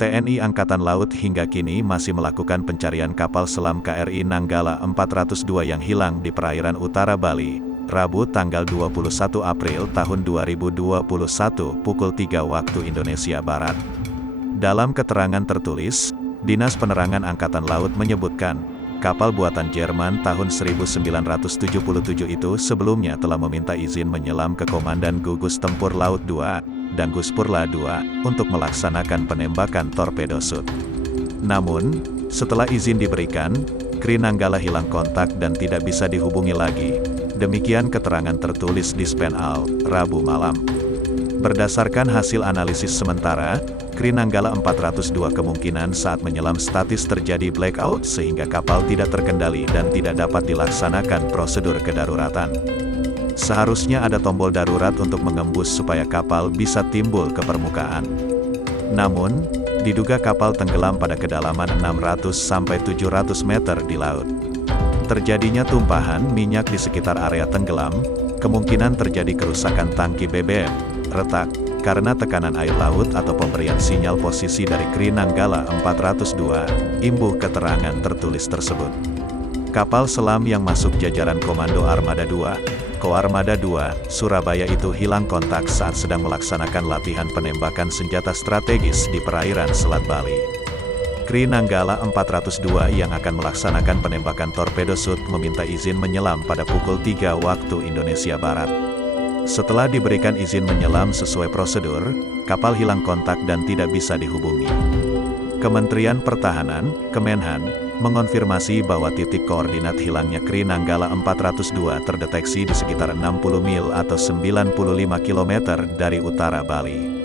TNI Angkatan Laut hingga kini masih melakukan pencarian kapal selam KRI Nanggala 402 yang hilang di perairan utara Bali, Rabu tanggal 21 April tahun 2021 pukul 3 waktu Indonesia Barat. Dalam keterangan tertulis, Dinas Penerangan Angkatan Laut menyebutkan, kapal buatan Jerman tahun 1977 itu sebelumnya telah meminta izin menyelam ke Komandan Gugus Tempur Laut 2, dan Guspurla 2, untuk melaksanakan penembakan torpedo sud. Namun, setelah izin diberikan, Kri Nanggala hilang kontak dan tidak bisa dihubungi lagi. Demikian keterangan tertulis di Spenal, Rabu malam. Berdasarkan hasil analisis sementara, Kri Nanggala 402 kemungkinan saat menyelam statis terjadi blackout sehingga kapal tidak terkendali dan tidak dapat dilaksanakan prosedur kedaruratan. Seharusnya ada tombol darurat untuk mengembus supaya kapal bisa timbul ke permukaan. Namun, diduga kapal tenggelam pada kedalaman 600-700 meter di laut. Terjadinya tumpahan minyak di sekitar area tenggelam, kemungkinan terjadi kerusakan tangki BBM, retak, karena tekanan air laut atau pemberian sinyal posisi dari Kri Nanggala 402, imbuh keterangan tertulis tersebut. Kapal selam yang masuk jajaran Komando Armada 2, Koarmada 2, Surabaya itu hilang kontak saat sedang melaksanakan latihan penembakan senjata strategis di perairan Selat Bali. Kri Nanggala 402 yang akan melaksanakan penembakan torpedo sud meminta izin menyelam pada pukul 3 waktu Indonesia Barat. Setelah diberikan izin menyelam sesuai prosedur, kapal hilang kontak dan tidak bisa dihubungi. Kementerian Pertahanan, Kemenhan, mengonfirmasi bahwa titik koordinat hilangnya Kri Nanggala 402 terdeteksi di sekitar 60 mil atau 95 km dari utara Bali.